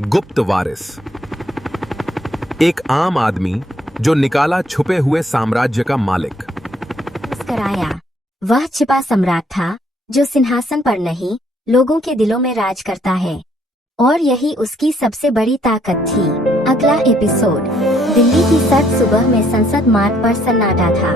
गुप्त वारिस। एक आम आदमी जो निकाला छुपे हुए साम्राज्य का मालिक। मुस्कराया। वह छिपा सम्राट था जो सिंहासन पर नहीं, लोगों के दिलों में राज करता है, और यही उसकी सबसे बड़ी ताकत थी। अगला एपिसोड। दिल्ली की सर्द सुबह में संसद मार्ग पर सन्नाटा था।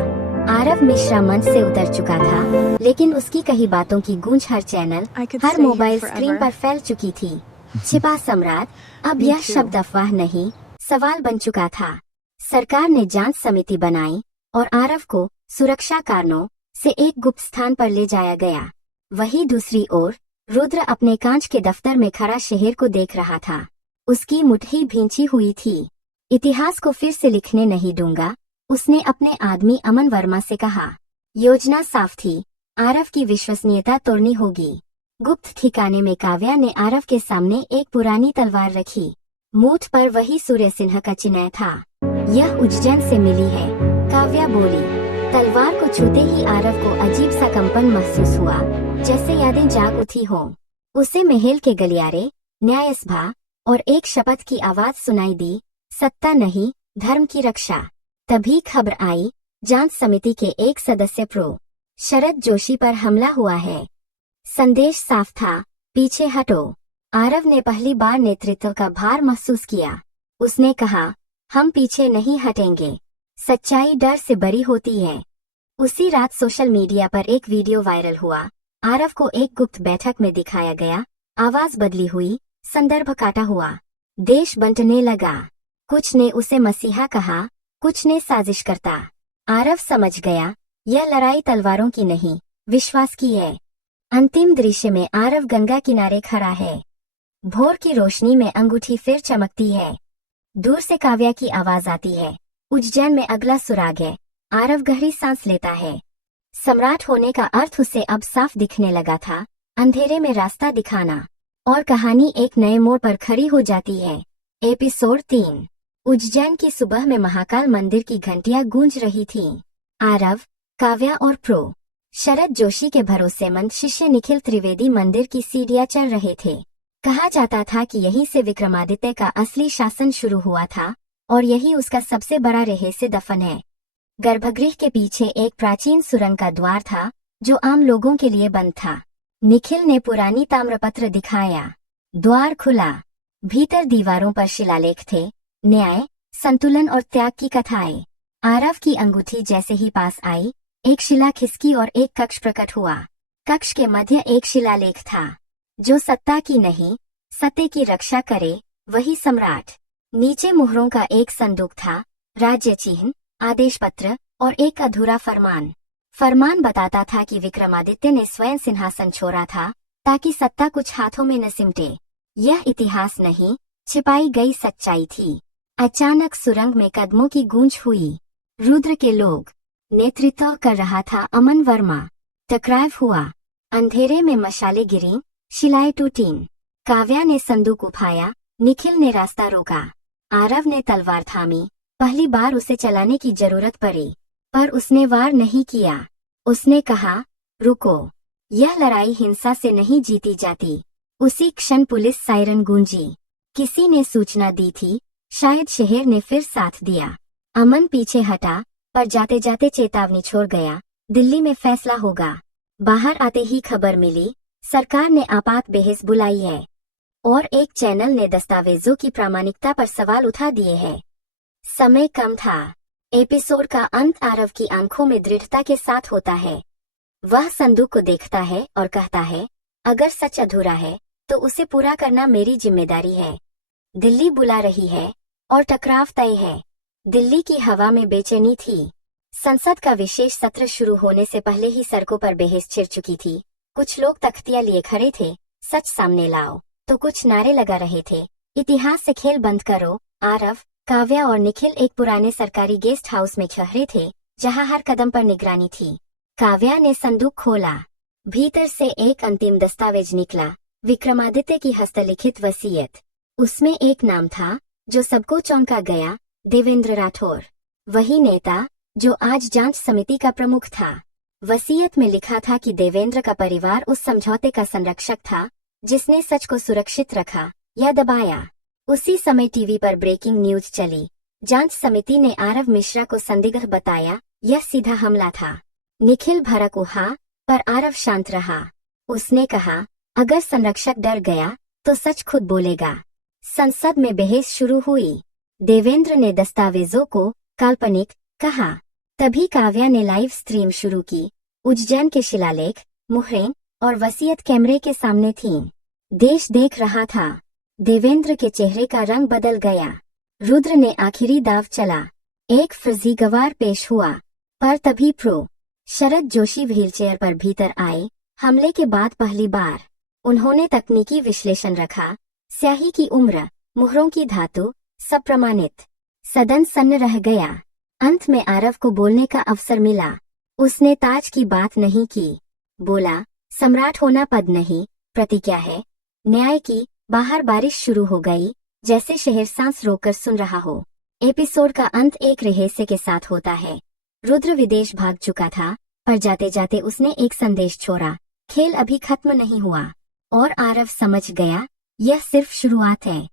आरव मिश्रा मंच से उतर चुका था, लेकिन उसकी कही बातों की गूंज हर चैनल, हर मोबाइल स्क्रीन पर फैल चुकी थी। छिपा सम्राट, अब यह शब्द अफवाह नहीं, सवाल बन चुका था। सरकार ने जांच समिति बनाई और आरव को सुरक्षा कारणों से एक गुप्त स्थान पर ले जाया गया। वहीं दूसरी ओर रुद्र अपने कांच के दफ्तर में खड़ा शहर को देख रहा था। उसकी मुट्ठी भींची हुई थी। इतिहास को फिर से लिखने नहीं दूंगा, उसने अपने आदमी अमन वर्मा से कहा। योजना साफ थी, आरव की विश्वसनीयता तोड़नी होगी। गुप्त ठिकाने में काव्या ने आरव के सामने एक पुरानी तलवार रखी। मूठ पर वही सूर्य सिन्हा का चिन्ह था। यह उज्जैन से मिली है, काव्या बोली। तलवार को छूते ही आरव को अजीब सा कंपन महसूस हुआ, जैसे यादें जाग उठी हों। उसे महल के गलियारे, न्यायसभा और एक शपथ की आवाज सुनाई दी, सत्ता नहीं, धर्म की रक्षा। तभी खबर आई, जांच समिति के एक सदस्य प्रो शरद जोशी पर हमला हुआ है। संदेश साफ था, पीछे हटो। आरव ने पहली बार नेतृत्व का भार महसूस किया। उसने कहा, हम पीछे नहीं हटेंगे। सच्चाई डर से बरी होती है। उसी रात सोशल मीडिया पर एक वीडियो वायरल हुआ। आरव को एक गुप्त बैठक में दिखाया गया। आवाज बदली हुई, संदर्भ काटा हुआ। देश बंटने लगा। कुछ ने उसे मसीहा कहा, कुछ ने साजिश करता। आरव समझ गया, यह लड़ाई तलवारों की नहीं, विश्वास की है। अंतिम दृश्य में आरव गंगा किनारे खड़ा है। भोर की रोशनी में अंगूठी फिर चमकती है। दूर से काव्या की आवाज आती है, उज्जैन में अगला सुराग है। आरव गहरी सांस लेता है। सम्राट होने का अर्थ उसे अब साफ दिखने लगा था, अंधेरे में रास्ता दिखाना। और कहानी एक नए मोड़ पर खड़ी हो जाती है। एपिसोड 3। उज्जैन की सुबह में महाकाल मंदिर की घंटियां गूंज रही थीं। आरव, काव्या और प्रो शरद जोशी के भरोसेमंद शिष्य निखिल त्रिवेदी मंदिर की सीढ़ियां चढ़ रहे थे। कहा जाता था कि यहीं से विक्रमादित्य का असली शासन शुरू हुआ था, और यही उसका सबसे बड़ा रहस्य दफन है। गर्भगृह के पीछे एक प्राचीन सुरंग का द्वार था, जो आम लोगों के लिए बंद था। निखिल ने पुरानी ताम्रपत्र दिखाया। द्वार खुला। भीतर दीवारों पर शिलालेख थे, न्याय, संतुलन और त्याग की कथाएं। आरव की अंगूठी जैसे ही पास आई, एक शिला खिसकी और एक कक्ष प्रकट हुआ। कक्ष के मध्य एक शिलालेख था, जो सत्ता की नहीं, सत्य की रक्षा करे, वही सम्राट। नीचे मुहरों का एक संदूक था, राज्य चिन्ह, आदेश पत्र और एक अधूरा फरमान। फरमान बताता था कि विक्रमादित्य ने स्वयं सिंहासन छोड़ा था, ताकि सत्ता कुछ हाथों में न सिमटे। यह इतिहास नहीं, छिपाई गई सच्चाई थी। अचानक सुरंग में कदमों की गूंज हुई। रुद्र के लोग। नेतृत्व कर रहा था अमन वर्मा। टकराव हुआ। अंधेरे में मशाले गिरी, शिलाएं टूटीं। काव्या ने संदूक उठाया, निखिल ने रास्ता रोका। आरव ने तलवार थामी। पहली बार उसे चलाने की जरूरत पड़ी, पर उसने वार नहीं किया। उसने कहा, रुको। यह लड़ाई हिंसा से नहीं जीती जाती। उसी क्षण पुलिस सायरन गूंजी। किसी ने सूचना दी थी, शायद शहर ने फिर साथ दिया। अमन पीछे हटा, पर जाते जाते चेतावनी छोड़ गया, दिल्ली में फैसला होगा। बाहर आते ही खबर मिली, सरकार ने आपात बहस बुलाई है, और एक चैनल ने दस्तावेजों की प्रामाणिकता पर सवाल उठा दिए हैं। समय कम था। एपिसोड का अंत आरव की आंखों में दृढ़ता के साथ होता है। वह संदूक को देखता है और कहता है, अगर सच अधूरा है, तो उसे पूरा करना मेरी जिम्मेदारी है। दिल्ली बुला रही है, और टकराव तय है। दिल्ली की हवा में बेचैनी थी। संसद का विशेष सत्र शुरू होने से पहले ही सड़कों पर बहस छिड़ चुकी थी। कुछ लोग तख्तियां लिए खड़े थे, सच सामने लाओ, तो कुछ नारे लगा रहे थे, इतिहास से खेल बंद करो। आरव, काव्या और निखिल एक पुराने सरकारी गेस्ट हाउस में ठहरे थे, जहां हर कदम पर निगरानी थी। काव्या ने संदूक खोला। भीतर से एक अंतिम दस्तावेज निकला, विक्रमादित्य की हस्तलिखित वसीयत। उसमें एक नाम था, जो सबको चौंका गया, देवेंद्र राठौर। वही नेता जो आज जांच समिति का प्रमुख था। वसीयत में लिखा था कि देवेंद्र का परिवार उस समझौते का संरक्षक था, जिसने सच को सुरक्षित रखा या दबाया। उसी समय टीवी पर ब्रेकिंग न्यूज चली। जांच समिति ने आरव मिश्रा को संदिग्ध बताया, यह सीधा हमला था। निखिल भड़क उठा, पर आरव शांत रहा। उसने कहा, अगर संरक्षक डर गया तो सच खुद बोलेगा। संसद में बहस शुरू हुई। देवेंद्र ने दस्तावेजों को काल्पनिक कहा। तभी काव्या ने लाइव स्ट्रीम शुरू की। उज्जैन के शिलालेख, मुहरें और वसीयत कैमरे के सामने थीं। देश देख रहा था। देवेंद्र के चेहरे का रंग बदल गया। रुद्र ने आखिरी दाव चला। एक फर्जी गवाह पेश हुआ, पर तभी प्रो शरद जोशी व्हीलचेयर पर भीतर आए। हमले के बाद पहली बार उन्होंने तकनीकी विश्लेषण रखा। स्याही की उम्र, मुहरों की धातु, सब प्रमाणित। सदन सन्न रह गया। अंत में आरव को बोलने का अवसर मिला। उसने ताज की बात नहीं की। बोला, सम्राट होना पद नहीं, प्रतिज्ञा है। न्याय की। बाहर बारिश शुरू हो गई, जैसे शहर सांस रोककर सुन रहा हो। एपिसोड का अंत एक रहस्य के साथ होता है। रुद्र विदेश भाग चुका था, पर जाते जाते उसने एक संदेश छोड़ा, खेल अभी खत्म नहीं हुआ। और आरव समझ गया, यह सिर्फ शुरुआत है।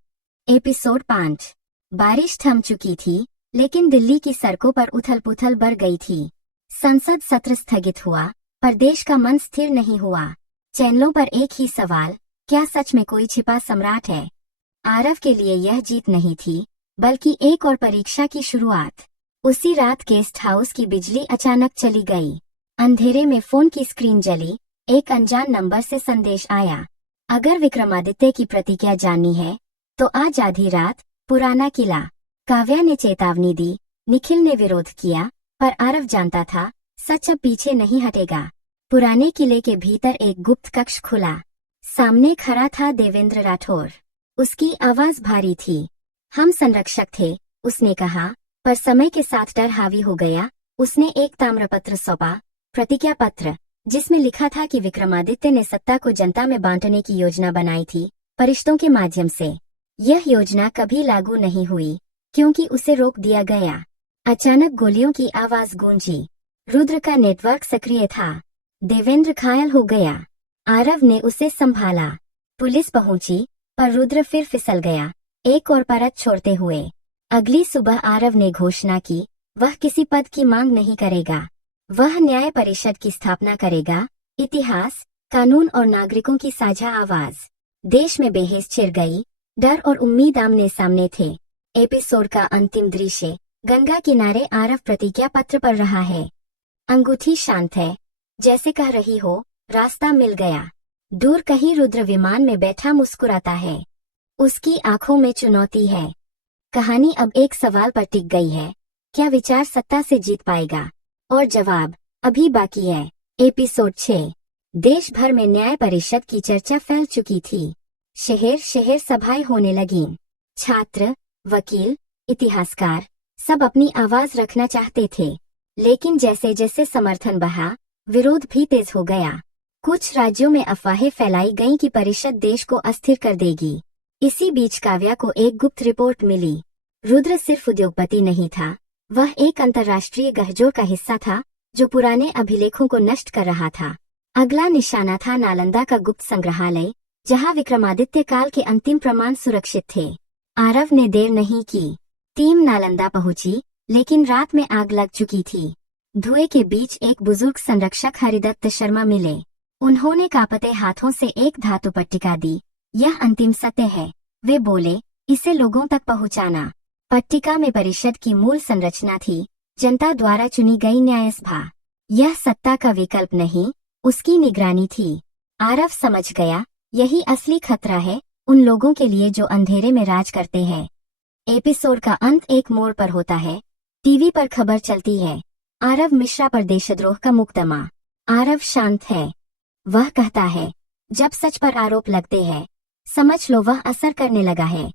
एपिसोड 5। बारिश थम चुकी थी, लेकिन दिल्ली की सड़कों पर उथल पुथल बढ़ गई थी। संसद सत्र स्थगित हुआ, पर देश का मन स्थिर नहीं हुआ। चैनलों पर एक ही सवाल, क्या सच में कोई छिपा सम्राट है? आरव के लिए यह जीत नहीं थी, बल्कि एक और परीक्षा की शुरुआत। उसी रात गेस्ट हाउस की बिजली अचानक चली गई। अंधेरे में फोन की स्क्रीन जली। एक अनजान नंबर से संदेश आया, अगर विक्रमादित्य की प्रतिज्ञा जाननी है तो आज आधी रात, पुराना किला। काव्या ने चेतावनी दी। निखिल ने विरोध किया, पर आरव जानता था, सच अब पीछे नहीं हटेगा। पुराने किले के भीतर एक गुप्त कक्ष खुला। सामने खड़ा था देवेंद्र राठौर। उसकी आवाज भारी थी। हम संरक्षक थे, उसने कहा, पर समय के साथ डर हावी हो गया। उसने एक ताम्रपत्र सौंपा, प्रतिज्ञा पत्र, जिसमें लिखा था कि विक्रमादित्य ने सत्ता को जनता में बांटने की योजना बनाई थी, परिश्तों के माध्यम से। यह योजना कभी लागू नहीं हुई, क्योंकि उसे रोक दिया गया। अचानक गोलियों की आवाज गूंजी। रुद्र का नेटवर्क सक्रिय था। देवेंद्र घायल हो गया। आरव ने उसे संभाला। पुलिस पहुंची, पर रुद्र फिर फिसल गया, एक और परत छोड़ते हुए। अगली सुबह आरव ने घोषणा की, वह किसी पद की मांग नहीं करेगा। वह न्याय परिषद की स्थापना करेगा। इतिहास, कानून और नागरिकों की साझा आवाज। देश में बेहस छिड़ गई। डर और उम्मीद आमने सामने थे। एपिसोड का अंतिम दृश्य, गंगा किनारे आरव प्रतिज्ञा पत्र पढ़ रहा है। अंगूठी शांत है, जैसे कह रही हो, रास्ता मिल गया। दूर कहीं रुद्र विमान में बैठा मुस्कुराता है। उसकी आंखों में चुनौती है। कहानी अब एक सवाल पर टिक गई है, क्या विचार सत्ता से जीत पाएगा? और जवाब अभी बाकी है। एपिसोड 6। देश भर में न्याय परिषद की चर्चा फैल चुकी थी। शहर शहर सभाएं होने लगीं। छात्र, वकील, इतिहासकार सब अपनी आवाज रखना चाहते थे। लेकिन जैसे जैसे समर्थन बढ़ा, विरोध भी तेज हो गया। कुछ राज्यों में अफवाहें फैलाई गईं कि परिषद देश को अस्थिर कर देगी। इसी बीच काव्या को एक गुप्त रिपोर्ट मिली। रुद्र सिर्फ उद्योगपति नहीं था, वह एक अंतर्राष्ट्रीय गठजोड़ का हिस्सा था, जो पुराने अभिलेखों को नष्ट कर रहा था। अगला निशाना था नालंदा का गुप्त संग्रहालय, जहां विक्रमादित्य काल के अंतिम प्रमाण सुरक्षित थे। आरव ने देर नहीं की। टीम नालंदा पहुंची, लेकिन रात में आग लग चुकी थी। धुएं के बीच एक बुजुर्ग संरक्षक हरिदत्त शर्मा मिले। उन्होंने कांपते हाथों से एक धातु पट्टिका दी। यह अंतिम सत्य है, वे बोले, इसे लोगों तक पहुंचाना। पट्टिका में परिषद की मूल संरचना थी, जनता द्वारा चुनी गई न्यायसभा। यह सत्ता का विकल्प नहीं, उसकी निगरानी थी। आरव समझ गया, यही असली खतरा है उन लोगों के लिए जो अंधेरे में राज करते हैं। एपिसोड का अंत एक मोड़ पर होता है। टीवी पर खबर चलती है, आरव मिश्रा पर देशद्रोह का मुकदमा। आरव शांत है। वह कहता है, जब सच पर आरोप लगते हैं, समझ लो वह असर करने लगा है।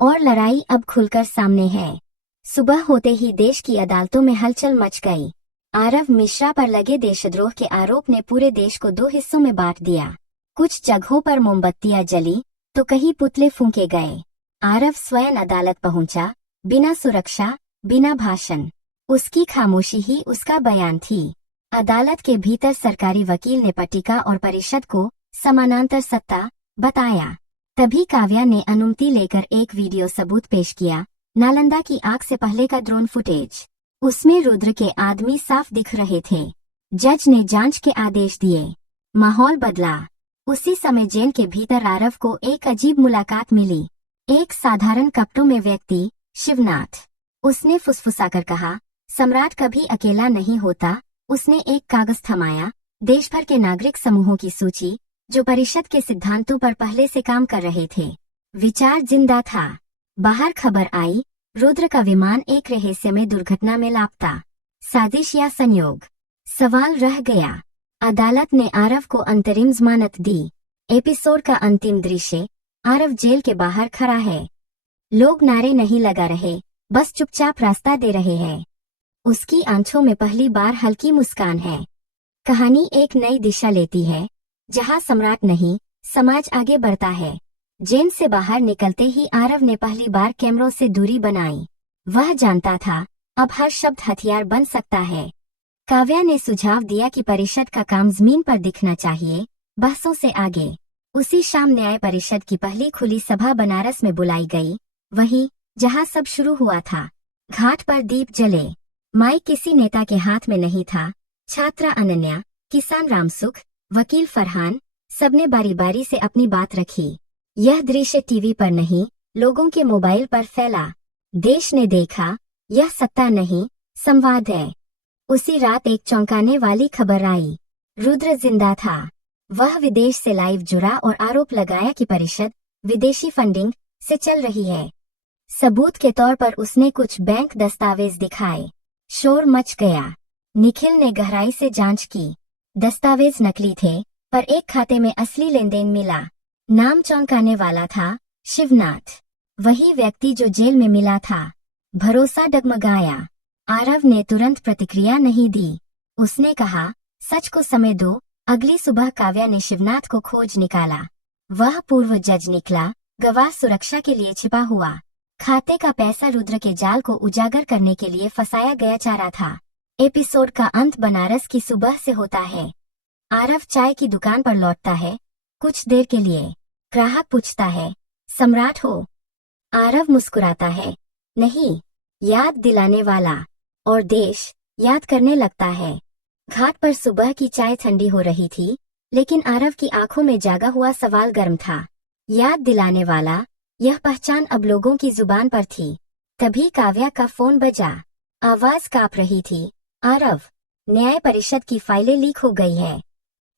और लड़ाई अब खुलकर सामने है। सुबह होते ही देश की अदालतों में हलचल मच गई। आरव मिश्रा पर लगे देशद्रोह के आरोप ने पूरे देश को दो हिस्सों में बांट दिया। कुछ जगहों पर मोमबत्तियां जली, तो कहीं पुतले फूंके गए। आरव स्वयं अदालत पहुंचा, बिना सुरक्षा, बिना भाषण। उसकी खामोशी ही उसका बयान थी। अदालत के भीतर सरकारी वकील ने पट्टिका और परिषद को समानांतर सत्ता बताया। तभी काव्या ने अनुमति लेकर एक वीडियो सबूत पेश किया, नालंदा की आग से पहले का ड्रोन फुटेज। उसमें रुद्र के आदमी साफ दिख रहे थे। जज ने जांच के आदेश दिए। माहौल बदला। उसी समय जेल के भीतर आरव को एक अजीब मुलाकात मिली। एक साधारण कपड़ों में व्यक्ति, शिवनाथ। उसने फुसफुसाकर कहा, सम्राट कभी अकेला नहीं होता। उसने एक कागज थमाया, देश भर के नागरिक समूहों की सूची, जो परिषद के सिद्धांतों पर पहले से काम कर रहे थे। विचार जिंदा था। बाहर खबर आई, रुद्र का विमान एक रहस्यमय दुर्घटना में लापता। साजिश या संयोग? सवाल रह गया। अदालत ने आरव को अंतरिम जमानत दी। एपिसोड का अंतिम दृश्य, आरव जेल के बाहर खड़ा है। लोग नारे नहीं लगा रहे, बस चुपचाप रास्ता दे रहे हैं। उसकी आंखों में पहली बार हल्की मुस्कान है। कहानी एक नई दिशा लेती है, जहां सम्राट नहीं, समाज आगे बढ़ता है। जेल से बाहर निकलते ही आरव ने पहली बार कैमरों से दूरी बनाई। वह जानता था, अब हर शब्द हथियार बन सकता है। काव्या ने सुझाव दिया कि परिषद का काम जमीन पर दिखना चाहिए, बहसों से आगे। उसी शाम न्याय परिषद की पहली खुली सभा बनारस में बुलाई गई, वहीं जहां सब शुरू हुआ था। घाट पर दीप जले। माइक किसी नेता के हाथ में नहीं था। छात्रा अनन्या, किसान रामसुख, वकील फरहान, सबने बारी बारी से अपनी बात रखी। यह दृश्य टीवी पर नहीं, लोगों के मोबाइल पर फैला। देश ने देखा, यह सत्ता नहीं, संवाद है। उसी रात एक चौंकाने वाली खबर आई। रुद्र जिंदा था। वह विदेश से लाइव जुड़ा और आरोप लगाया कि परिषद विदेशी फंडिंग से चल रही है। सबूत के तौर पर उसने कुछ बैंक दस्तावेज दिखाए। शोर मच गया। निखिल ने गहराई से जांच की। दस्तावेज नकली थे, पर एक खाते में असली लेनदेन मिला। नाम चौंकाने वाला था, शिवनाथ। वही व्यक्ति जो जेल में मिला था। भरोसा डगमगाया। आरव ने तुरंत प्रतिक्रिया नहीं दी। उसने कहा, सच को समय दो। अगली सुबह काव्या ने शिवनाथ को खोज निकाला। वह पूर्व जज निकला, गवाह सुरक्षा के लिए छिपा हुआ। खाते का पैसा रुद्र के जाल को उजागर करने के लिए फंसाया गया चारा था। एपिसोड का अंत बनारस की सुबह से होता है। आरव चाय की दुकान पर लौटता है। कुछ देर के लिए ग्राहक पूछता है, सम्राट हो? आरव मुस्कुराता है, नहीं, याद दिलाने वाला। और देश याद करने लगता है। घाट पर सुबह की चाय ठंडी हो रही थी, लेकिन आरव की आंखों में जागा हुआ सवाल गर्म था। याद दिलाने वाला, यह पहचान अब लोगों की जुबान पर थी। तभी काव्या का फोन बजा। आवाज कांप रही थी, आरव, न्याय परिषद की फाइलें लीक हो गई है।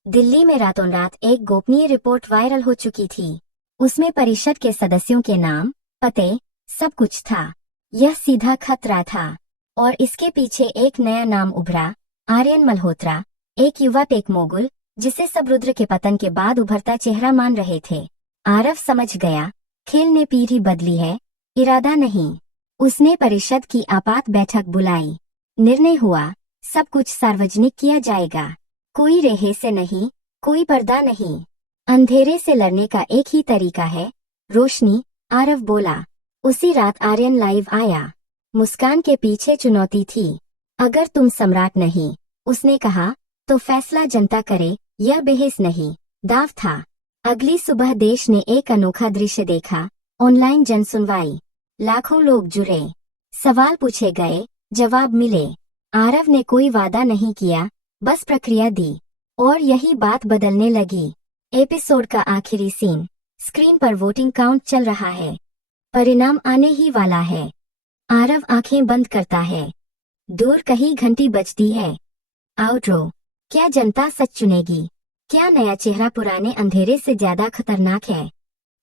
दिल्ली में रातों रात एक गोपनीय रिपोर्ट वायरल हो चुकी थी। उसमें परिषद के सदस्यों के नाम, पते, सब कुछ था। यह सीधा खतरा था। और इसके पीछे एक नया नाम उभरा, आर्यन मल्होत्रा, एक युवा टेक मोगुल, जिसे सब रुद्र के पतन के बाद उभरता चेहरा मान रहे थे। आरव समझ गया, खेल ने पीढ़ी बदली है, इरादा नहीं। उसने परिषद की आपात बैठक बुलाई। निर्णय हुआ, सब कुछ सार्वजनिक किया जाएगा। कोई रहस्य नहीं, कोई पर्दा नहीं। अंधेरे से लड़ने का एक ही तरीका है, रोशनी, आरव बोला। उसी रात आर्यन लाइव आया। मुस्कान के पीछे चुनौती थी। अगर तुम सम्राट नहीं, उसने कहा, तो फैसला जनता करे, यह बहस नहीं, दाव था। अगली सुबह देश ने एक अनोखा दृश्य देखा। ऑनलाइन जन सुनवाई। लाखों लोग जुड़े। सवाल पूछे गए, जवाब मिले। आरव ने कोई वादा नहीं किया, बस प्रक्रिया दी। और यही बात बदलने लगी। एपिसोड का आखिरी सीन। स्क्रीन पर वोटिंग काउंट चल रहा है। परिणाम आने ही वाला है। आरव आंखें बंद करता है। दूर कहीं घंटी बजती है। आउट्रो। क्या जनता सच चुनेगी? क्या नया चेहरा पुराने अंधेरे से ज्यादा खतरनाक है?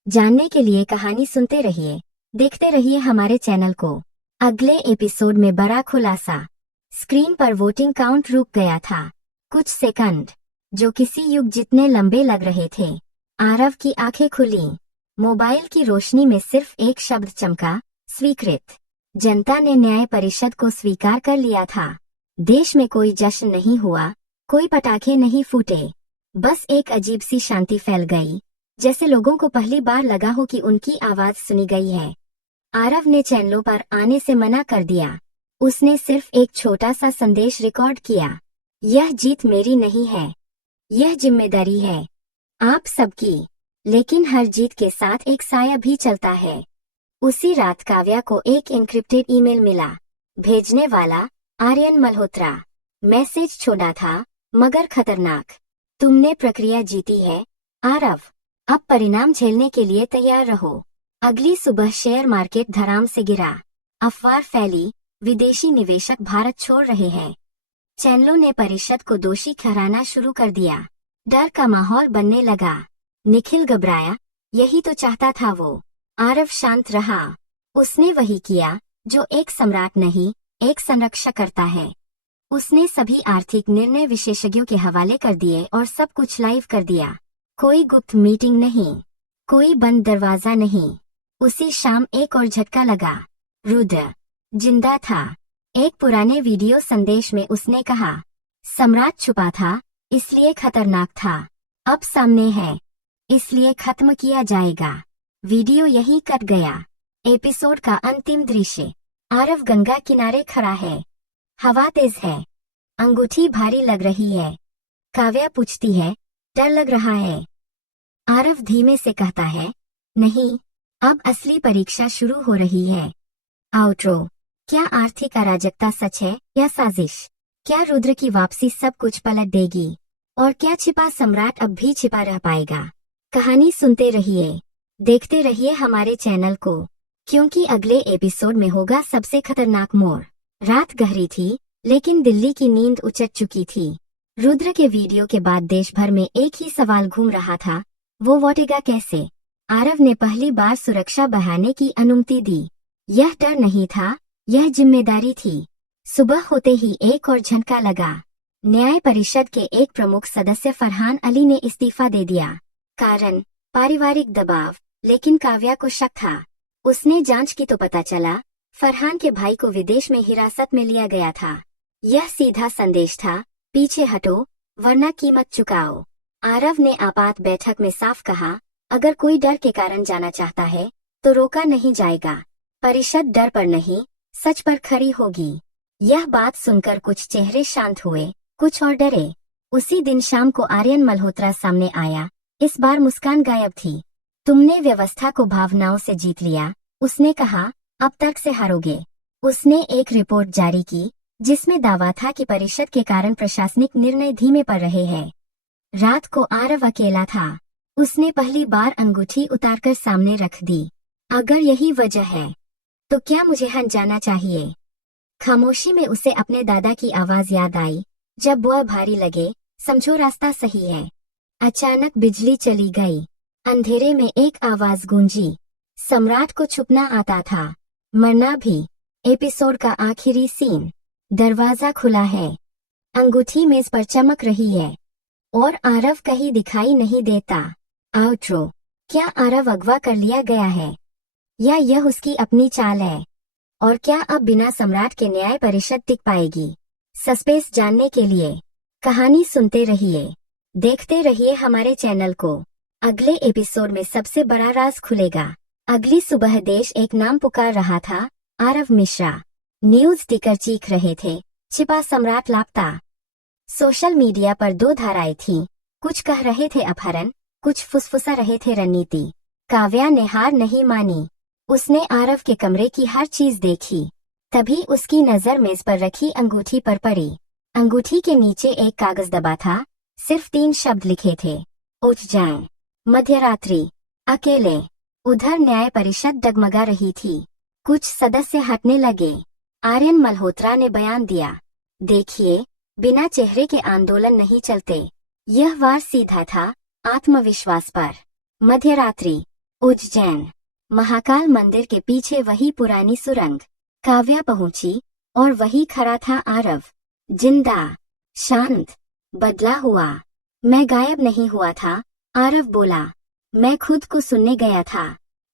जानने के लिए कहानी सुनते रहिए, देखते रहिए हमारे चैनल को। अगले एपिसोड में बड़ा खुलासा। स्क्रीन पर वोटिंग काउंट रुक गया था। कुछ सेकंड, जो किसी युग जितने लंबे लग रहे थे। आरव की आंखें खुली। मोबाइल की रोशनी में सिर्फ एक शब्द चमका, स्वीकृत। जनता ने न्याय परिषद को स्वीकार कर लिया था। देश में कोई जश्न नहीं हुआ, कोई पटाखे नहीं फूटे। बस एक अजीब सी शांति फैल गई, जैसे लोगों को पहली बार लगा हो कि उनकी आवाज सुनी गई है। आरव ने चैनलों पर आने से मना कर दिया। उसने सिर्फ एक छोटा सा संदेश रिकॉर्ड किया। यह जीत मेरी नहीं है, यह जिम्मेदारी है, आप सबकी। लेकिन हर जीत के साथ एक साया भी चलता है। उसी रात काव्या को एक एन्क्रिप्टेड ईमेल मिला। भेजने वाला आर्यन मल्होत्रा। मैसेज छोड़ा था, मगर खतरनाक। तुमने प्रक्रिया जीती है आरव, अब परिणाम झेलने के लिए तैयार रहो। अगली सुबह शेयर मार्केट धड़ाम से गिरा। अफवाह फैली, विदेशी निवेशक भारत छोड़ रहे हैं। चैनलों ने परिषद को दोषी ठहराना शुरू कर दिया। डर का माहौल बनने लगा। निखिल घबराया, यही तो चाहता था वो। आरव शांत रहा। उसने वही किया जो एक सम्राट नहीं, एक संरक्षक करता है। उसने सभी आर्थिक निर्णय विशेषज्ञों के हवाले कर दिए और सब कुछ लाइव कर दिया। कोई गुप्त मीटिंग नहीं, कोई बंद दरवाजा नहीं। उसी शाम एक और झटका लगा। रुद्र जिंदा था। एक पुराने वीडियो संदेश में उसने कहा, सम्राट छुपा था, इसलिए खतरनाक था। अब सामने है, इसलिए खत्म किया जाएगा। वीडियो यही कट गया। एपिसोड का अंतिम दृश्य। आरव गंगा किनारे खड़ा है। हवा तेज है। अंगूठी भारी लग रही है। काव्या पूछती है, डर लग रहा है? आरव धीमे से कहता है, नहीं, अब असली परीक्षा शुरू हो रही है। आउट्रो। क्या आर्थिक अराजकता सच है या साजिश? क्या रुद्र की वापसी सब कुछ पलट देगी? और क्या छिपा सम्राट अब भी छिपा रह पाएगा? कहानी सुनते रहिए, देखते रहिए हमारे चैनल को, क्योंकि अगले एपिसोड में होगा सबसे खतरनाक मोड़। रात गहरी थी, लेकिन दिल्ली की नींद उचट चुकी थी। रुद्र के वीडियो के बाद देश भर में एक ही सवाल घूम रहा था, वो लौटेगा कैसे? आरव ने पहली बार सुरक्षा बढ़ाने की अनुमति दी। यह डर नहीं था, यह जिम्मेदारी थी। सुबह होते ही एक और झटका लगा। न्याय परिषद के एक प्रमुख सदस्य फरहान अली ने इस्तीफा दे दिया। कारण पारिवारिक दबाव, लेकिन काव्या को शक था। उसने जांच की तो पता चला, फरहान के भाई को विदेश में हिरासत में लिया गया था। यह सीधा संदेश था, पीछे हटो वरना कीमत चुकाओ। आरव ने आपात बैठक में साफ कहा, अगर कोई डर के कारण जाना चाहता है तो रोका नहीं जाएगा। परिषद डर पर नहीं, सच पर खड़ी होगी। यह बात सुनकर कुछ चेहरे शांत हुए, कुछ और डरे। उसी दिन शाम को आर्यन मल्होत्रा सामने आया। इस बार मुस्कान गायब थी। तुमने व्यवस्था को भावनाओं से जीत लिया, उसने कहा, अब तर्क से हारोगे। उसने एक रिपोर्ट जारी की, जिसमें दावा था कि परिषद के कारण प्रशासनिक निर्णय धीमे पड़ रहे हैं। रात को आरव अकेला था। उसने पहली बार अंगूठी उतारकर सामने रख दी। अगर यही वजह है, तो क्या मुझे हट जाना चाहिए? खामोशी में उसे अपने दादा की आवाज याद आई, जब वह भारी लगे, समझो रास्ता सही है। अचानक बिजली चली गई। अंधेरे में एक आवाज गूंजी, सम्राट को छुपना आता था, मरना भी। एपिसोड का आखिरी सीन। दरवाजा खुला है। अंगूठी मेज पर चमक रही है और आरव कहीं दिखाई नहीं देता। आउट्रो। क्या आरव अगवा कर लिया गया है या यह उसकी अपनी चाल है? और क्या अब बिना सम्राट के न्याय परिषद टिक पाएगी? सस्पेंस जानने के लिए कहानी सुनते रहिए, देखते रहिए हमारे चैनल को। अगले एपिसोड में सबसे बड़ा राज खुलेगा। अगली सुबह देश एक नाम पुकार रहा था, आरव मिश्रा। न्यूज टिकर चीख रहे थे, छिपा सम्राट लापता। सोशल मीडिया पर दो धाराएं थीं, कुछ कह रहे थे अपहरण, कुछ फुसफुसा रहे थे रणनीति। काव्या ने हार नहीं मानी। उसने आरव के कमरे की हर चीज देखी। तभी उसकी नजर मेज पर रखी अंगूठी पर पड़ी। अंगूठी के नीचे एक कागज दबा था, सिर्फ 3 शब्द लिखे थे, उठ जाएं। मध्यरात्रि। अकेले। उधर न्याय परिषद डगमगा रही थी। कुछ सदस्य हटने लगे। आर्यन मल्होत्रा ने बयान दिया, देखिए, बिना चेहरे के आंदोलन नहीं चलते। यह वार सीधा था, आत्मविश्वास पर। मध्यरात्रि। उज्जैन। महाकाल मंदिर के पीछे वही पुरानी सुरंग। काव्या पहुंची और वही खड़ा था आरव, जिंदा, शांत, बदला हुआ। मैं गायब नहीं हुआ था, आरव बोला। मैं खुद को सुनने गया था।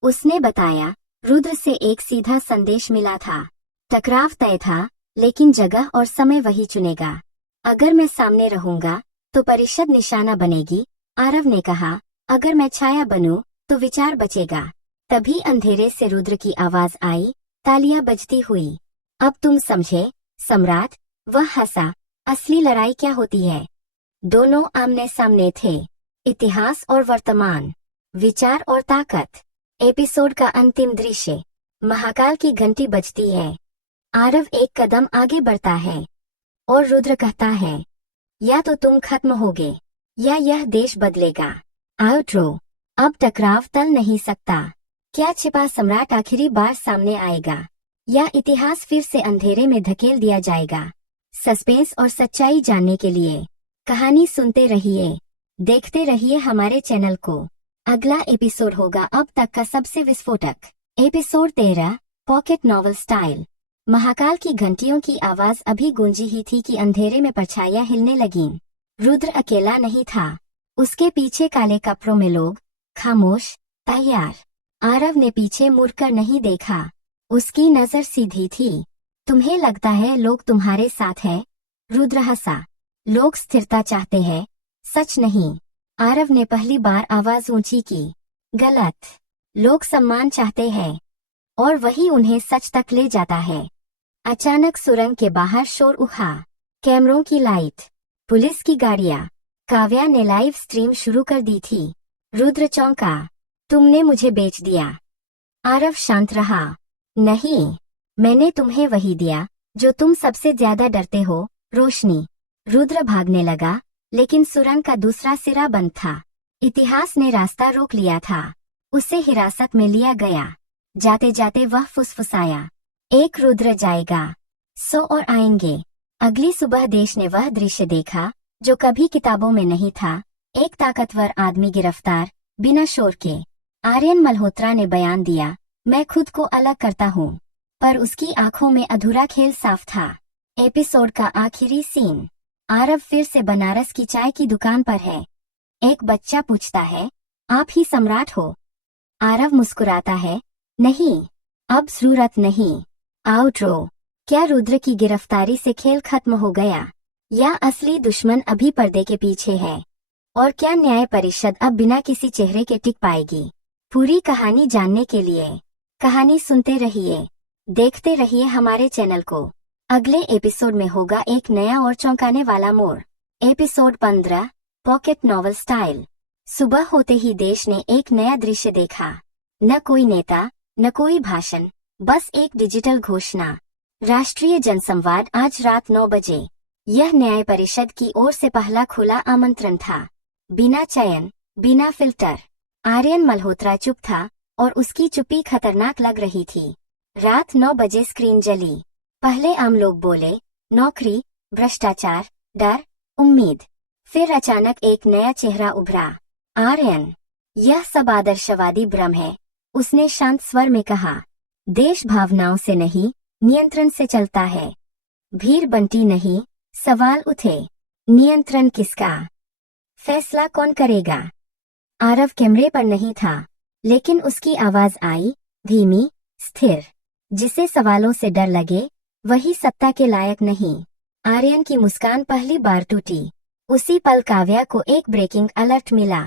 उसने बताया, रुद्र से एक सीधा संदेश मिला था। टकराव तय था, लेकिन जगह और समय वही चुनेगा। अगर मैं सामने रहूंगा तो परिषद निशाना बनेगी, आरव ने कहा। अगर मैं छाया बनूं तो विचार बचेगा। तभी अंधेरे से रुद्र की आवाज आई, तालियां बजती हुई। अब तुम समझे, सम्राट। वह हंसा। असली लड़ाई क्या होती है? दोनों आमने सामने थे, इतिहास और वर्तमान। विचार और ताकत। एपिसोड का अंतिम दृश्य। महाकाल की घंटी बजती है। आरव एक कदम आगे बढ़ता है और रुद्र कहता है, या तो तुम खत्म होगे या यह देश बदलेगा। आउट्रो। अब टकराव टल नहीं सकता। क्या छिपा सम्राट आखिरी बार सामने आएगा या इतिहास फिर से अंधेरे में धकेल दिया जाएगा? सस्पेंस और सच्चाई जानने के लिए कहानी सुनते रहिए, देखते रहिए हमारे चैनल को। अगला एपिसोड होगा अब तक का सबसे विस्फोटक। Episode 13, pocket novel style. Mahakal की घंटियों की आवाज अभी गूंजी ही थी कि अंधेरे में परछाइयां हिलने लगीं। रुद्र अकेला नहीं था, उसके पीछे काले कपड़ों में लोग, खामोश, तैयार। आरव ने पीछे मुड़कर नहीं देखा, उसकी नजर सीधी थी। तुम्हें लगता है लोग तुम्हारे साथ है? रुद्र हंसा। लोग स्थिरता चाहते हैं, सच नहीं। आरव ने पहली बार आवाज ऊंची की। गलत। लोग सम्मान चाहते हैं, और वही उन्हें सच तक ले जाता है। अचानक सुरंग के बाहर शोर उठा। कैमरों की लाइट, पुलिस की गाड़ियां। काव्या ने लाइव स्ट्रीम शुरू कर दी थी। रुद्र चौंका। तुमने मुझे बेच दिया। आरव शांत रहा। नहीं, मैंने तुम्हें वही दिया जो तुम सबसे ज्यादा डरते हो, रोशनी। रुद्र भागने लगा, लेकिन सुरंग का दूसरा सिरा बंद था। इतिहास ने रास्ता रोक लिया था। उसे हिरासत में लिया गया। जाते जाते वह फुसफुसाया, एक रुद्र जाएगा, 100 और आएंगे। अगली सुबह देश ने वह दृश्य देखा जो कभी किताबों में नहीं था। एक ताकतवर आदमी गिरफ्तार, बिना शोर के। आर्यन मल्होत्रा ने बयान दिया, मैं खुद को अलग करता हूँ, पर उसकी आंखों में अधूरा खेल साफ था। एपिसोड का आखिरी सीन। आरव फिर से बनारस की चाय की दुकान पर है। एक बच्चा पूछता है, आप ही सम्राट हो? आरव मुस्कुराता है, नहीं, अब जरूरत नहीं। आउट्रो। क्या रुद्र की गिरफ्तारी से खेल खत्म हो गया, या असली दुश्मन अभी पर्दे के पीछे है? और क्या न्याय परिषद अब बिना किसी चेहरे के टिक पाएगी? पूरी कहानी जानने के लिए कहानी सुनते रहिए, देखते रहिए हमारे चैनल को। अगले एपिसोड में होगा एक नया और चौंकाने वाला मोड़। Episode 15, pocket novel style. सुबह होते ही देश ने एक नया दृश्य देखा। न कोई नेता, न कोई भाषण, बस एक डिजिटल घोषणा। राष्ट्रीय जनसंवाद आज रात 9 बजे। यह न्याय परिषद की ओर से पहला खुला आमंत्रण था। बिना चयन, बिना फिल्टर। आर्यन मल्होत्रा चुप था, और उसकी चुप्पी खतरनाक लग रही थी। रात 9 बजे स्क्रीन जली। पहले आम लोग बोले, नौकरी, भ्रष्टाचार, डर, उम्मीद। फिर अचानक एक नया चेहरा उभरा, आर्यन। यह सब आदर्शवादी भ्रम है, उसने शांत स्वर में कहा। देश भावनाओं से नहीं, नियंत्रण से चलता है। भीड़ बंटी नहीं, सवाल उठे, नियंत्रण किसका? फैसला कौन करेगा? आरव कैमरे पर नहीं था, लेकिन उसकी आवाज आई, धीमी, स्थिर। जिसे सवालों से डर लगे, वही सत्ता के लायक नहीं। आर्यन की मुस्कान पहली बार टूटी। उसी पल काव्या को एक ब्रेकिंग अलर्ट मिला।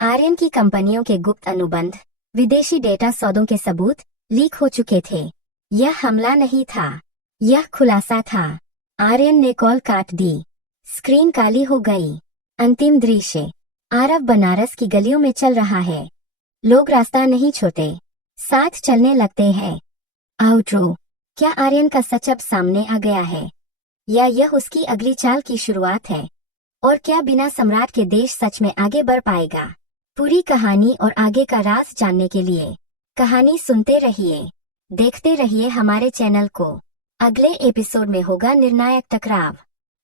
आर्यन की कंपनियों के गुप्त अनुबंध, विदेशी डेटा सौदों के सबूत लीक हो चुके थे। यह हमला नहीं था, यह खुलासा था। आर्यन ने कॉल काट दी। स्क्रीन काली हो गई। अंतिम दृश्य। आरव बनारस की गलियों में चल रहा है। लोग रास्ता नहीं छोड़ते, साथ चलने लगते हैं। आउट्रो। क्या आर्यन का सच अब सामने आ गया है, या यह उसकी अगली चाल की शुरुआत है? और क्या बिना सम्राट के देश सच में आगे बढ़ पाएगा? पूरी कहानी और आगे का राज जानने के लिए कहानी सुनते रहिए, देखते रहिए हमारे चैनल को। अगले एपिसोड में होगा निर्णायक टकराव।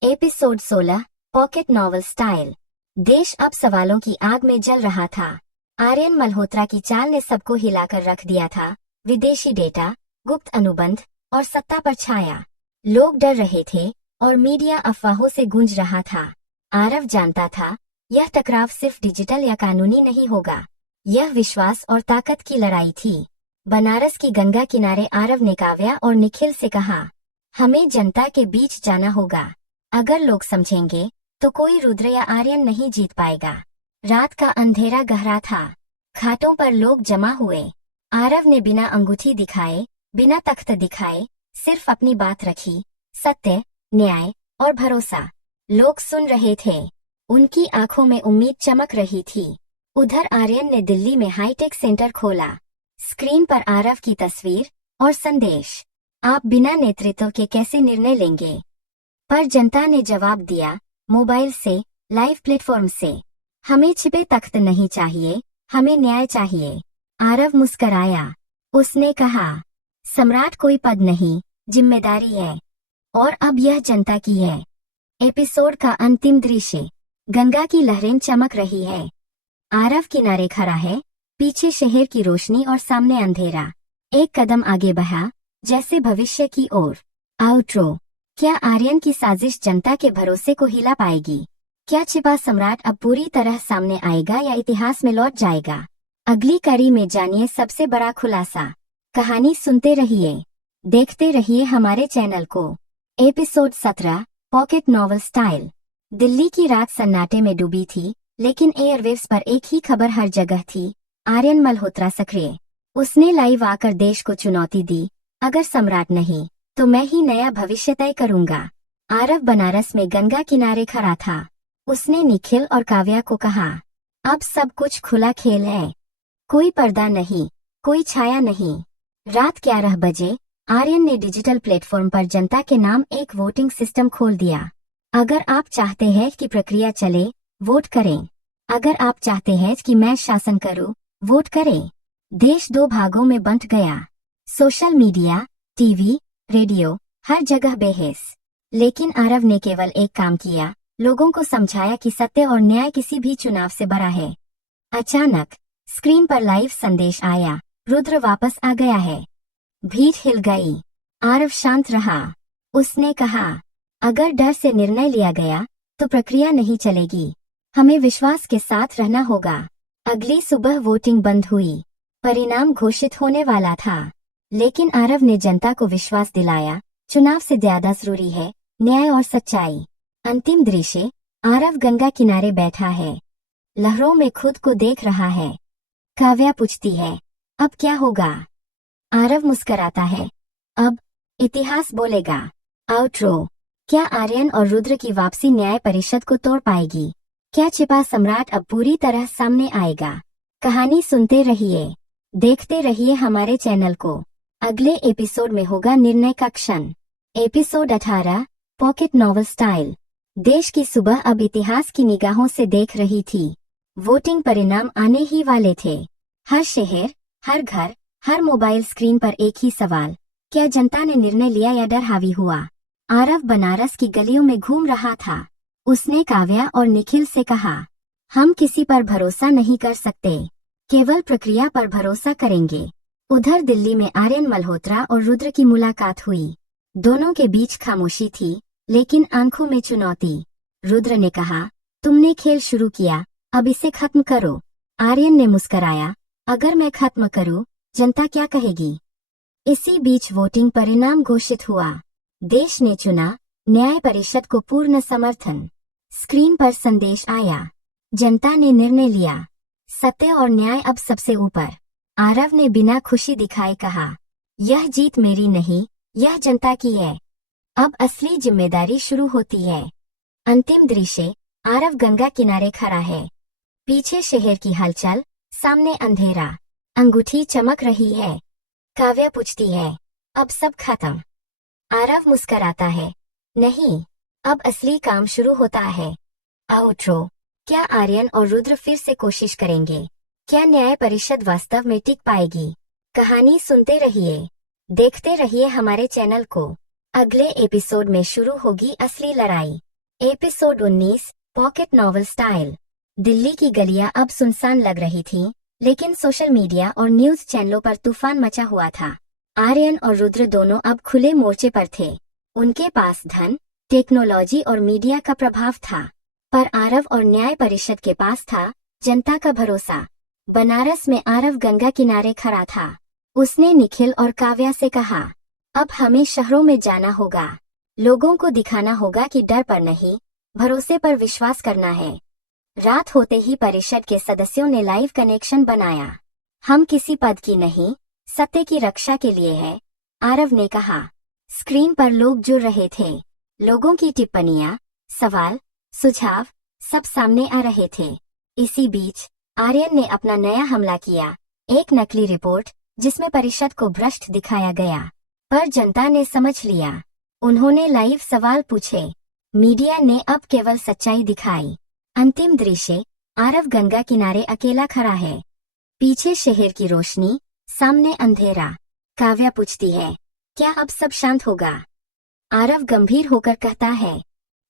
Episode 16, pocket novel style. देश अब सवालों की आग में जल रहा था। आर्यन मल्होत्रा की चाल ने सबको हिलाकर रख दिया था। विदेशी डेटा, गुप्त अनुबंध और सत्ता पर छाया। लोग डर रहे थे, और मीडिया अफवाहों से गूंज रहा था। आरव जानता था, यह टकराव सिर्फ डिजिटल या कानूनी नहीं होगा, यह विश्वास और ताकत की लड़ाई थी। बनारस की गंगा किनारे आरव ने काव्या और निखिल से कहा, हमें जनता के बीच जाना होगा। अगर लोग समझेंगे, तो कोई रुद्र या आर्यन नहीं जीत पाएगा। रात का अंधेरा गहरा था। घाटों पर लोग जमा हुए। आरव ने बिना अंगूठी दिखाए, बिना तख्त दिखाए, सिर्फ अपनी बात रखी, सत्य, न्याय और भरोसा। लोग सुन रहे थे, उनकी आंखों में उम्मीद चमक रही थी। उधर आर्यन ने दिल्ली में हाईटेक सेंटर खोला। स्क्रीन पर आरव की तस्वीर और संदेश, आप बिना नेतृत्व के कैसे निर्णय लेंगे? पर जनता ने जवाब दिया, मोबाइल से, लाइव प्लेटफॉर्म से। हमें छिपे तख्त नहीं चाहिए, हमें न्याय चाहिए। आरव मुस्कराया। उसने कहा, सम्राट कोई पद नहीं, जिम्मेदारी है, और अब यह जनता की है। एपिसोड का अंतिम दृश्य, गंगा की लहरें चमक रही है। आरव किनारे खड़ा है, पीछे शहर की रोशनी और सामने अंधेरा। एक कदम आगे बढ़ा, जैसे भविष्य की ओर। आउट्रो, क्या आर्यन की साजिश जनता के भरोसे को हिला पाएगी? क्या छिपा सम्राट अब पूरी तरह सामने आएगा या इतिहास में लौट जाएगा? अगली कड़ी में जानिए सबसे बड़ा खुलासा। कहानी सुनते रहिए, देखते रहिए हमारे चैनल को। Episode 17, pocket novel style. Delhi की रात सन्नाटे में डूबी थी, लेकिन एयरवेव्स पर एक ही खबर हर जगह थी, आर्यन मल्होत्रा सक्रिय। उसने लाइव आकर देश को चुनौती दी, अगर सम्राट नहीं तो मैं ही नया भविष्य तय करूंगा। आरव बनारस में गंगा किनारे खड़ा था। उसने निखिल और काव्या को कहा, अब सब कुछ खुला खेल है, कोई पर्दा नहीं, कोई छाया नहीं। रात 11 बजे आर्यन ने डिजिटल प्लेटफॉर्म पर जनता के नाम एक वोटिंग सिस्टम खोल दिया। अगर आप चाहते हैं कि प्रक्रिया चले, वोट करें। अगर आप चाहते हैं कि मैं शासन करूं, वोट करें। देश 2 भागों में बंट गया। सोशल मीडिया, टीवी, रेडियो, हर जगह बेहस। लेकिन आरव ने केवल एक काम किया, लोगों को समझाया कि सत्य और न्याय किसी भी चुनाव से बड़ा है। अचानक स्क्रीन पर लाइव संदेश आया, रुद्र वापस आ गया है। भीड़ हिल गई। आरव शांत रहा। उसने कहा, अगर डर से निर्णय लिया गया तो प्रक्रिया नहीं चलेगी, हमें विश्वास के साथ रहना होगा। अगली सुबह वोटिंग बंद हुई। परिणाम घोषित होने वाला था, लेकिन आरव ने जनता को विश्वास दिलाया, चुनाव से ज्यादा जरूरी है न्याय और सच्चाई। अंतिम दृश्य, आरव गंगा किनारे बैठा है, लहरों में खुद को देख रहा है। काव्या पूछती है, अब क्या होगा? आरव मुस्कराता है, अब इतिहास बोलेगा। आउट्रो, क्या आर्यन और रुद्र की वापसी न्याय परिषद को तोड़ पाएगी? क्या छिपा सम्राट अब पूरी तरह सामने आएगा? कहानी सुनते रहिए, देखते रहिए हमारे चैनल को। अगले एपिसोड में होगा निर्णय का क्षण। Episode 18, pocket novel style. देश की सुबह अब इतिहास की निगाहों से देख रही थी। वोटिंग परिणाम आने ही वाले थे। हर शहर, हर घर, हर मोबाइल स्क्रीन पर एक ही सवाल, क्या जनता ने निर्णय लिया या डर हावी हुआ? आरव बनारस की गलियों में घूम रहा था। उसने काव्या और निखिल से कहा, हम किसी पर भरोसा नहीं कर सकते, केवल प्रक्रिया पर भरोसा करेंगे। उधर दिल्ली में आर्यन मल्होत्रा और रुद्र की मुलाकात हुई। दोनों के बीच खामोशी थी, लेकिन आंखों में चुनौती। रुद्र ने कहा, तुमने खेल शुरू किया, अब इसे खत्म करो। आर्यन ने मुस्कराया, अगर मैं खत्म करूं, जनता क्या कहेगी? इसी बीच वोटिंग परिणाम घोषित हुआ। देश ने चुना, न्याय परिषद को पूर्ण समर्थन। स्क्रीन पर संदेश आया, जनता ने निर्णय लिया, सत्य और न्याय अब सबसे ऊपर। आरव ने बिना खुशी दिखाए कहा, यह जीत मेरी नहीं, यह जनता की है। अब असली जिम्मेदारी शुरू होती है। अंतिम दृश्य, आरव गंगा किनारे खड़ा है, पीछे शहर की हलचल, सामने अंधेरा। अंगूठी चमक रही है। काव्या पूछती है, अब सब खत्म? आरव मुस्कराता है, नहीं, अब असली काम शुरू होता है। आउट्रो, क्या आर्यन और रुद्र फिर से कोशिश करेंगे? क्या न्याय परिषद वास्तव में टिक पाएगी? कहानी सुनते रहिए, देखते रहिए हमारे चैनल को। अगले एपिसोड में शुरू होगी असली लड़ाई। Episode 19, pocket novel style. Delhi की गलियां अब सुनसान लग रही थीं, लेकिन सोशल मीडिया और न्यूज चैनलों पर तूफान मचा हुआ था। आर्यन और रुद्र दोनों अब खुले मोर्चे पर थे। उनके पास धन, टेक्नोलॉजी और मीडिया का प्रभाव था, पर आरव और न्याय परिषद के पास था जनता का भरोसा। बनारस में आरव गंगा किनारे खड़ा था। उसने निखिल और काव्या से कहा, अब हमें शहरों में जाना होगा, लोगों को दिखाना होगा कि डर पर नहीं, भरोसे पर विश्वास करना है। रात होते ही परिषद के सदस्यों ने लाइव कनेक्शन बनाया। हम किसी पद की नहीं, सत्य की रक्षा के लिए है, आरव ने कहा। स्क्रीन पर लोग जुड़ रहे थे। लोगों की टिप्पणियां, सवाल, सुझाव, सब सामने आ रहे थे। इसी बीच आर्यन ने अपना नया हमला किया, एक नकली रिपोर्ट जिसमें परिषद को भ्रष्ट दिखाया गया, पर जनता ने समझ लिया। उन्होंने लाइव सवाल पूछे, मीडिया ने अब केवल सच्चाई दिखाई। अंतिम दृश्य, आरव गंगा किनारे अकेला खड़ा है, पीछे शहर की रोशनी, सामने अंधेरा। काव्या पूछती है, क्या अब सब शांत होगा? आरव गंभीर होकर कहता है,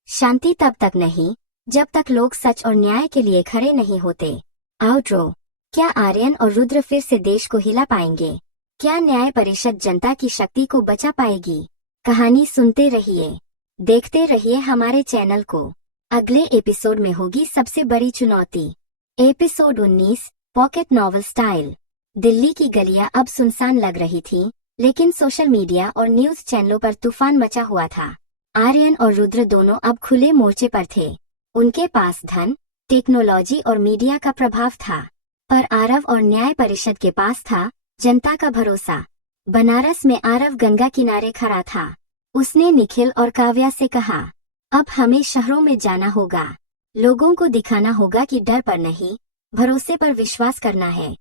शांति तब तक नहीं जब तक लोग सच और न्याय के लिए खड़े नहीं होते। आउट्रो, क्या आर्यन और रुद्र फिर से देश को हिला पाएंगे? क्या न्याय परिषद जनता की शक्ति को बचा पाएगी? कहानी सुनते रहिए, देखते रहिए हमारे चैनल को। अगले एपिसोड में होगी सबसे बड़ी चुनौती। Episode 19, pocket novel style. Delhi की गलियां अब सुनसान लग रही थीं, लेकिन सोशल मीडिया और न्यूज चैनलों पर तूफान मचा हुआ था। आर्यन और रुद्र दोनों अब खुले मोर्चे पर थे। उनके पास धन, टेक्नोलॉजी और मीडिया का प्रभाव था, पर आरव और न्याय परिषद के पास था जनता का भरोसा। बनारस में आरव गंगा किनारे खड़ा था। उसने निखिल और काव्या से कहा, अब हमें शहरों में जाना होगा, लोगों को दिखाना होगा कि डर पर नहीं, भरोसे पर विश्वास करना है।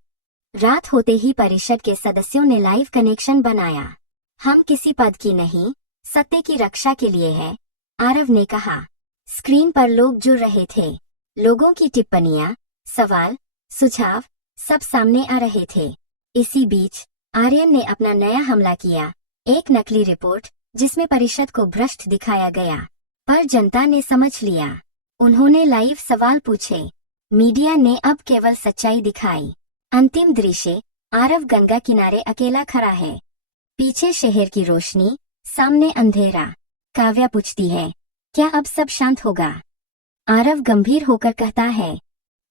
रात होते ही परिषद के सदस्यों ने लाइव कनेक्शन बनाया। हम किसी पद की नहीं, सत्य की रक्षा के लिए है, आरव ने कहा। स्क्रीन पर लोग जुड़ रहे थे। लोगों की टिप्पणियां, सवाल, सुझाव सब सामने आ रहे थे। इसी बीच आर्यन ने अपना नया हमला किया, एक नकली रिपोर्ट जिसमें परिषद को भ्रष्ट दिखाया गया, पर जनता ने समझ लिया। उन्होंने लाइव सवाल पूछे, मीडिया ने अब केवल सच्चाई दिखाई। अंतिम दृश्य, आरव गंगा किनारे अकेला खड़ा है, पीछे शहर की रोशनी, सामने अंधेरा। काव्या पूछती है, क्या अब सब शांत होगा? आरव गंभीर होकर कहता है,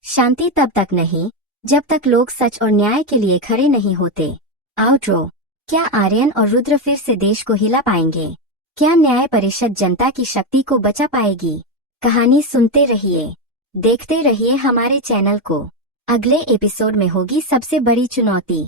शांति तब तक नहीं जब तक लोग सच और न्याय के लिए खड़े नहीं होते। आउट्रो, क्या आर्यन और रुद्र फिर से देश को हिला पाएंगे? क्या न्याय परिषद जनता की शक्ति को बचा पाएगी? कहानी सुनते रहिए, देखते रहिए हमारे चैनल को। अगले एपिसोड में होगी सबसे बड़ी चुनौती।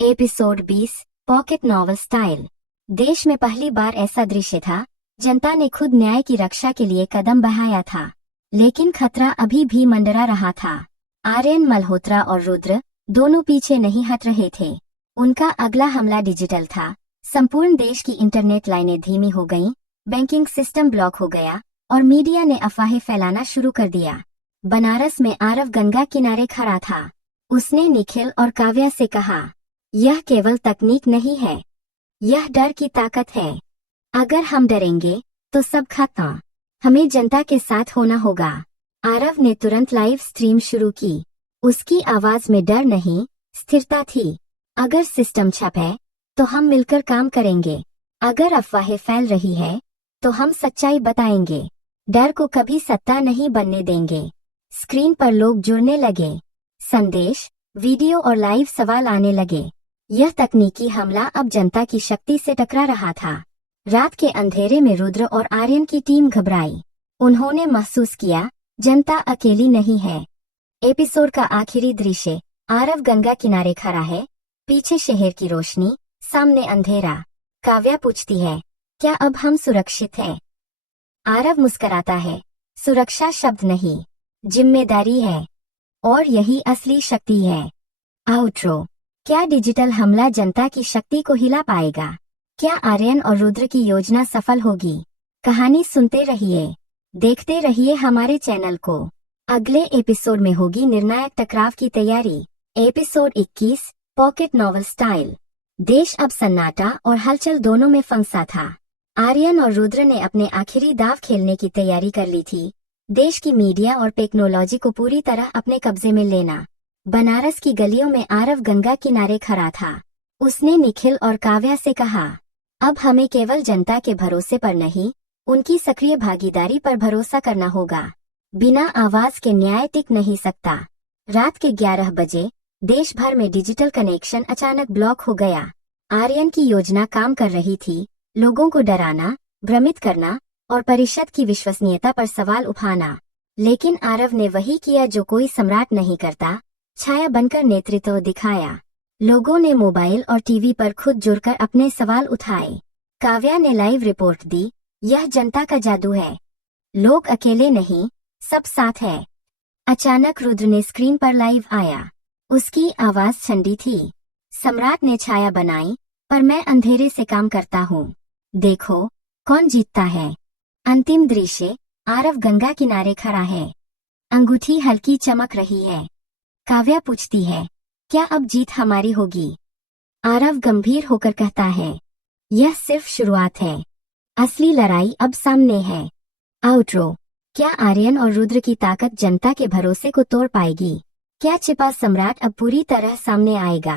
Episode 20, pocket novel style. देश में पहली बार ऐसा दृश्य था, जनता ने खुद न्याय की रक्षा के लिए कदम बढ़ाया था, लेकिन खतरा अभी भी मंडरा रहा था। आर्यन मल्होत्रा और रुद्र दोनों पीछे नहीं हट रहे थे। उनका अगला हमला डिजिटल था। संपूर्ण देश की इंटरनेट लाइनें धीमी हो गईं, बैंकिंग सिस्टम ब्लॉक हो गया और मीडिया ने अफवाहें फैलाना शुरू कर दिया। बनारस में आरव गंगा किनारे खड़ा था। उसने निखिल और काव्या से कहा, यह केवल तकनीक नहीं है, यह डर की ताकत है। अगर हम डरेंगे तो सब खत्म। हमें जनता के साथ होना होगा। आरव ने तुरंत लाइव स्ट्रीम शुरू की। उसकी आवाज में डर नहीं, स्थिरता थी। अगर सिस्टम छप है तो हम मिलकर काम करेंगे। अगर अफवाहें फैल रही है तो हम सच्चाई बताएंगे। डर को कभी सत्ता नहीं बनने देंगे। स्क्रीन पर लोग जुड़ने लगे। संदेश, वीडियो और लाइव सवाल आने लगे। यह तकनीकी हमला अब जनता की शक्ति से टकरा रहा था। रात के अंधेरे में रुद्र और आर्यन की टीम घबराई। उन्होंने महसूस किया, जनता अकेली नहीं है। एपिसोड का आखिरी दृश्य, आरव गंगा किनारे खड़ा है, पीछे शहर की रोशनी, सामने अंधेरा। काव्या पूछती है, क्या अब हम सुरक्षित हैं? आरव मुस्कुराता है, सुरक्षा शब्द नहीं, जिम्मेदारी है, और यही असली शक्ति है। आउट्रो, क्या डिजिटल हमला जनता की शक्ति को हिला पाएगा? क्या आर्यन और रुद्र की योजना सफल होगी? कहानी सुनते रहिए, देखते रहिए हमारे चैनल को। अगले एपिसोड में होगी निर्णायक टकराव की तैयारी। Episode 21, pocket novel style. देश अब सन्नाटा और हलचल दोनों में फंसा था। आर्यन और रुद्र ने अपने आखिरी दाव खेलने की तैयारी कर ली थी। देश की मीडिया और टेक्नोलॉजी को पूरी तरह अपने कब्जे में लेना। बनारस की गलियों में आरव गंगा किनारे खड़ा था। उसने निखिल और काव्या से कहा, अब हमें केवल जनता के भरोसे पर नहीं, उनकी सक्रिय भागीदारी पर भरोसा करना होगा। बिना आवाज के न्याय टिक नहीं सकता। रात के 11 बजे देश भर में डिजिटल कनेक्शन अचानक ब्लॉक हो गया। आर्यन की योजना काम कर रही थी, लोगों को डराना, भ्रमित करना और परिषद की विश्वसनीयता पर सवाल उठाना। लेकिन आरव ने वही किया जो कोई सम्राट नहीं करता, छाया बनकर नेतृत्व दिखाया। लोगों ने मोबाइल और टीवी पर खुद जुड़कर अपने सवाल उठाए। काव्या ने लाइव रिपोर्ट दी, यह जनता का जादू है। लोग अकेले नहीं, सब साथ है। अचानक रुद्र ने स्क्रीन पर लाइव आया। उसकी आवाज ठंडी थी। सम्राट ने छाया बनाई, पर मैं अंधेरे से काम करता हूँ। देखो कौन जीतता है। अंतिम दृश्य, आरव गंगा किनारे खड़ा है। अंगूठी हल्की चमक रही है। काव्या पूछती है, क्या अब जीत हमारी होगी? आरव गंभीर होकर कहता है, यह सिर्फ शुरुआत है, असली लड़ाई अब सामने है। आउट्रो, क्या आर्यन और रुद्र की ताकत जनता के भरोसे को तोड़ पाएगी? क्या छिपा सम्राट अब पूरी तरह सामने आएगा?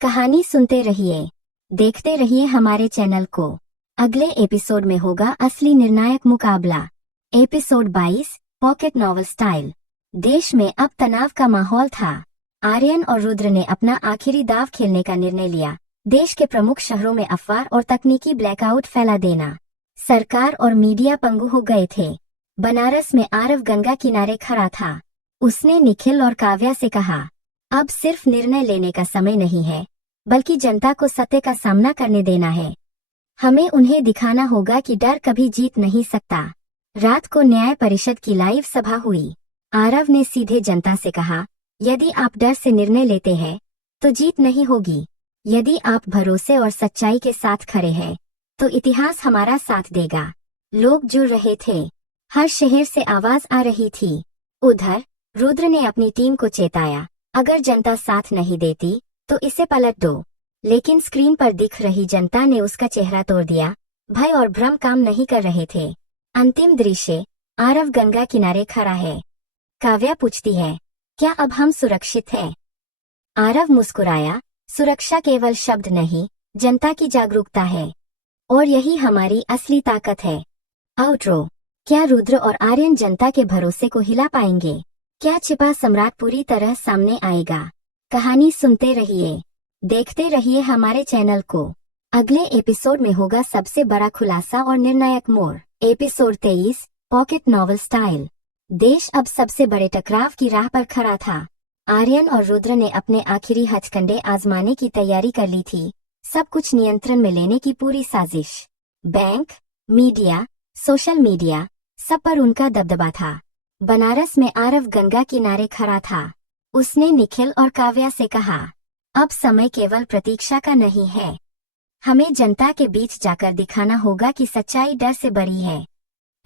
कहानी सुनते रहिए, देखते रहिए हमारे चैनल को। अगले एपिसोड में होगा असली निर्णायक मुकाबला। Episode 22, pocket novel style. देश में अब तनाव का माहौल था। आर्यन और रुद्र ने अपना आखिरी दाव खेलने का निर्णय लिया। देश के प्रमुख शहरों में अफवाह और तकनीकी ब्लैकआउट फैला देना। सरकार और मीडिया पंगु हो गए थे। बनारस में आरव गंगा किनारे खड़ा था। उसने निखिल और काव्या से कहा, अब सिर्फ निर्णय लेने का समय नहीं है, बल्कि जनता को सत्य का सामना करने देना है। हमें उन्हें दिखाना होगा कि डर कभी जीत नहीं सकता। रात को न्याय परिषद की लाइव सभा हुई। आरव ने सीधे जनता से कहा, यदि आप डर से निर्णय लेते हैं तो जीत नहीं होगी। यदि आप भरोसे और सच्चाई के साथ खड़े हैं तो इतिहास हमारा साथ देगा। लोग जुड़ रहे थे। हर शहर से आवाज आ रही थी। उधर रुद्र ने अपनी टीम को चेताया, अगर जनता साथ नहीं देती तो इसे पलट दो। लेकिन स्क्रीन पर दिख रही जनता ने उसका चेहरा तोड़ दिया। भय और भ्रम काम नहीं कर रहे थे। अंतिम दृश्य, आरव गंगा किनारे खड़ा है। काव्या पूछती है, क्या अब हम सुरक्षित हैं? आरव मुस्कुराया, सुरक्षा केवल शब्द नहीं, जनता की जागरूकता है, और यही हमारी असली ताकत है। आउट्रो, क्या रुद्र और आर्यन जनता के भरोसे को हिला पाएंगे? क्या छिपा सम्राट पूरी तरह सामने आएगा? कहानी सुनते रहिए, देखते रहिए हमारे चैनल को। अगले एपिसोड में होगा सबसे बड़ा खुलासा और निर्णायक मोड़। Episode 23, pocket novel style. देश अब सबसे बड़े टकराव की राह पर खड़ा था। आर्यन और रुद्र ने अपने आखिरी हथकंडे आजमाने की तैयारी कर ली थी। सब कुछ नियंत्रण में लेने की पूरी साजिश। बैंक, मीडिया, सोशल मीडिया, सब पर उनका दबदबा था। बनारस में आरव गंगा किनारे खड़ा था। उसने निखिल और काव्या से कहा, अब समय केवल प्रतीक्षा का नहीं है, हमें जनता के बीच जाकर दिखाना होगा कि सच्चाई डर से बड़ी है।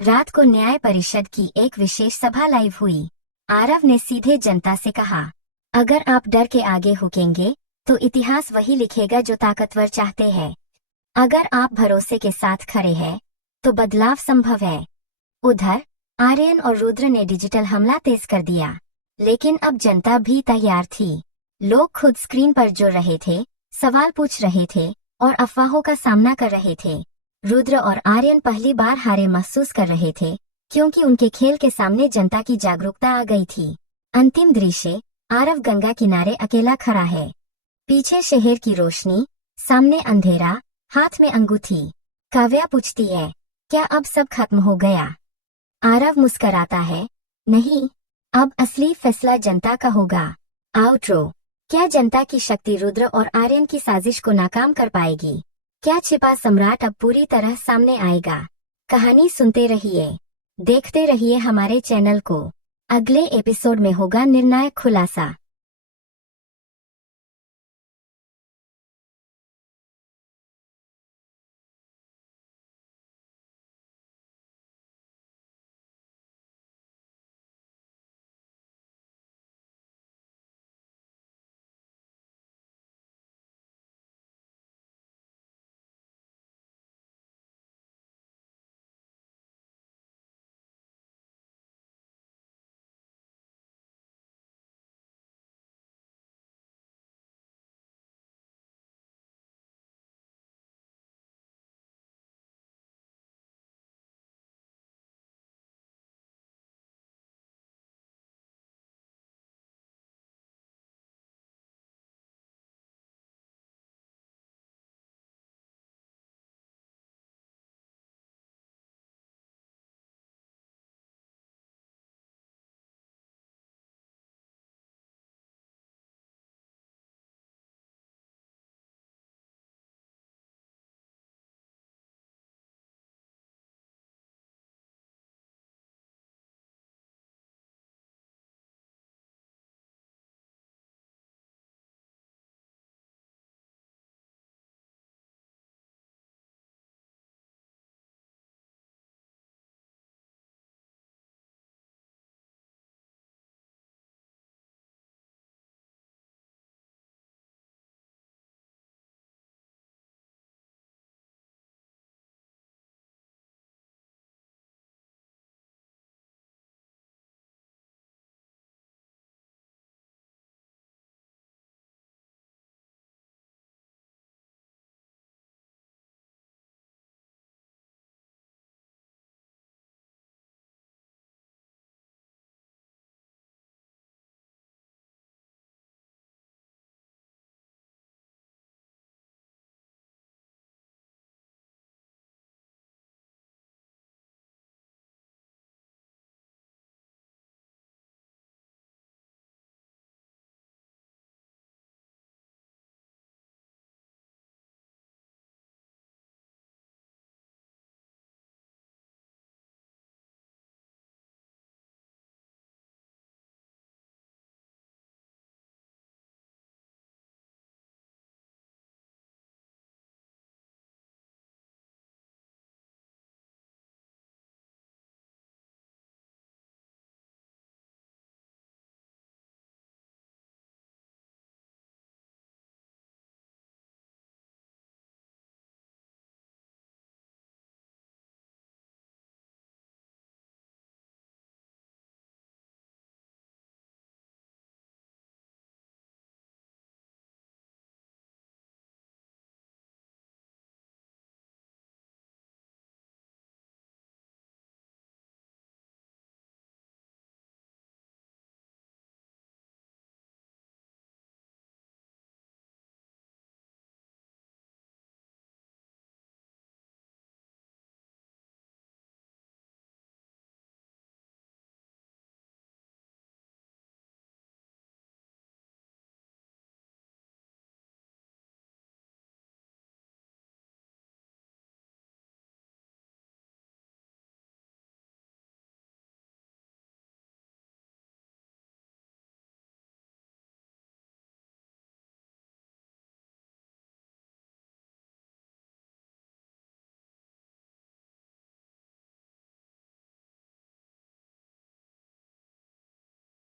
रात को न्याय परिषद की एक विशेष सभा लाइव हुई। आरव ने सीधे जनता से कहा, अगर आप डर के आगे हुकेंगे तो इतिहास वही लिखेगा जो ताकतवर चाहते हैं। अगर आप भरोसे के साथ खड़े हैं तो बदलाव संभव है। उधर आर्यन और रुद्र ने डिजिटल हमला तेज कर दिया, लेकिन अब जनता भी तैयार थी। लोग खुद स्क्रीन पर जुड़ रहे थे, सवाल पूछ रहे थे और अफवाहों का सामना कर रहे थे। रुद्र और आर्यन पहली बार हारे महसूस कर रहे थे, क्योंकि उनके खेल के सामने जनता की जागरूकता आ गई थी। अंतिम दृश्य, आरव गंगा किनारे अकेला खड़ा है। पीछे शहर की रोशनी, सामने अंधेरा, हाथ में अंगूठी। काव्या पूछती है, क्या अब सब खत्म हो गया? आरव मुस्कराता है, नहीं, अब असली फैसला जनता का होगा। आउट्रो, क्या जनता की शक्ति रुद्र और आर्यन की साजिश को नाकाम कर पाएगी? क्या छिपा सम्राट अब पूरी तरह सामने आएगा? कहानी सुनते रहिए, देखते रहिए हमारे चैनल को। अगले एपिसोड में होगा निर्णायक खुलासा।